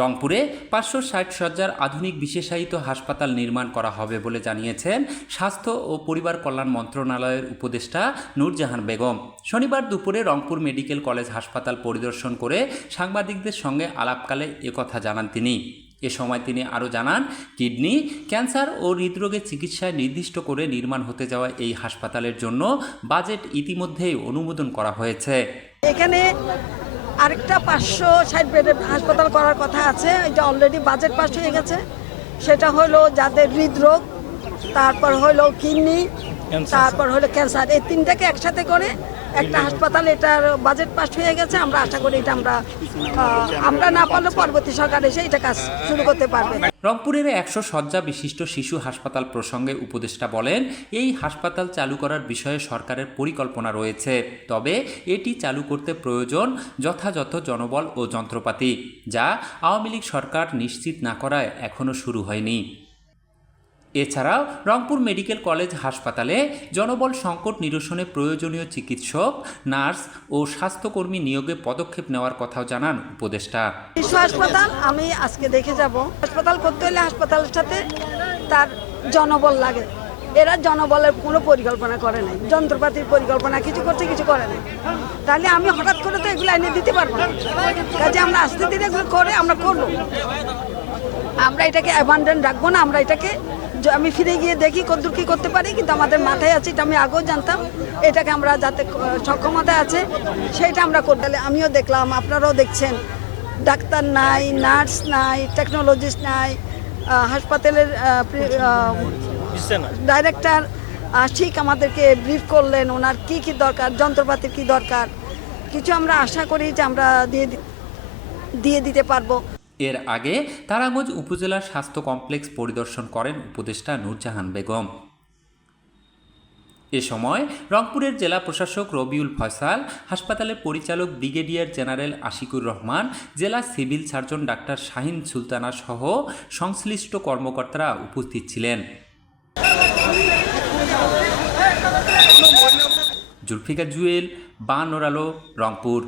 রংপুরে 560 শয্যার আধুনিক বিশেষায়িত হাসপাতাল নির্মাণ করা হবে বলে জানিয়েছেন স্বাস্থ্য ও পরিবার কল্যাণ মন্ত্রণালয়ের উপদেষ্টা নূরজাহান বেগম। শনিবার দুপুরে রংপুর মেডিকেল কলেজ হাসপাতাল পরিদর্শন করে সাংবাদিকদের সঙ্গে আলাপকালে একথা জানান তিনি। এ সময় তিনি আরও জানান, কিডনি, ক্যান্সার ও হৃদরোগের চিকিৎসায় নির্দিষ্ট করে নির্মাণ হতে যাওয়া এই হাসপাতালের জন্য বাজেট ইতিমধ্যেই অনুমোদন করা হয়েছে। এখানে আরেকটা 560 বেডের হাসপাতাল করার কথা আছে, এটা অলরেডি বাজেট পাস হয়ে গেছে। সেটা হলো যাদের হৃদরোগ, তারপর হলো কিডনি, তারপর হলো ক্যান্সার, এই তিনটাকে একসাথে করে একটা হাসপাতাল, এটার বাজেট পাস হয়ে গেছে। আমরা আশা করি এটা আমরা না পারলে পরবর্তী সরকার এসে এটা কাজ শুরু করতে পারবে। রংপুরের 100 শয্যা বিশিষ্ট শিশু হাসপাতাল প্রসঙ্গে উপদেষ্টা বলেন, এই হাসপাতাল চালু করার বিষয়ে সরকারের পরিকল্পনা রয়েছে, তবে এটি চালু করতে প্রয়োজন যথাযথ জনবল ও যন্ত্রপাতি, যা আওয়ামী লীগ সরকার নিশ্চিত না করায় এখনও শুরু হয়নি। এছাড়াও রংপুর মেডিকেল কলেজ হাসপাতালে জনবল সংকট নিরসনে প্রয়োজনীয় চিকিৎসক, নার্স ও স্বাস্থ্যকর্মী নিয়োগে পদক্ষেপ নেওয়ার কথাও জানান উপদেষ্টা। শিশু হাসপাতাল আমি আজকে দেখে যাব। হাসপাতাল করতে হলে হাসপাতালের সাথে তার জনবল লাগে। এরা জনবলের কোনো পরিকল্পনা করে নাই, যন্ত্রপাতির পরিকল্পনা কিছু করছে, কিছু করে নাই। তাহলে আমি হঠাৎ করে তো এগুলো এনে দিতে পারবো না। কাজে আমরা আস্তে ধীরে এগুলো করে আমরা করবো। আমরা এটাকে অ্যাবান্ডন রাখবো না। আমরা এটাকে আমি ফিরে গিয়ে দেখি কতদূর কী করতে পারি, কিন্তু আমাদের মাথায় আছে, এটা আমি আগেও জানতাম, এটাকে আমরা যাতে সক্ষমতা আছে সেইটা আমরা করতে। আমিও দেখলাম, আপনারাও দেখছেন, ডাক্তার নাই, নার্স নাই, টেকনোলজিস্ট নাই, হাসপাতালের ডাইরেক্টর ঠিক আমাদেরকে ব্রিফ করলেন, ওনার কী কী দরকার, যন্ত্রপাতির কী দরকার, কিছু আমরা আশা করি যে আমরা দিয়ে দিতে পারবো। এর আগে তারাগঞ্জ উপজেলার স্বাস্থ্য কমপ্লেক্স পরিদর্শন করেন উপদেষ্টা নূরজাহান বেগম। এ সময় রংপুরের জেলা প্রশাসক রবিউল ফয়সাল, হাসপাতালের পরিচালক ব্রিগেডিয়ার জেনারেল আশিকুর রহমান, জেলা civil surgeon doctor Shahin Sultana সহ সংশ্লিষ্ট কর্মকর্তারা উপস্থিত ছিলেন। জুলফিকার জুয়েল, বানোর আলো, রংপুর।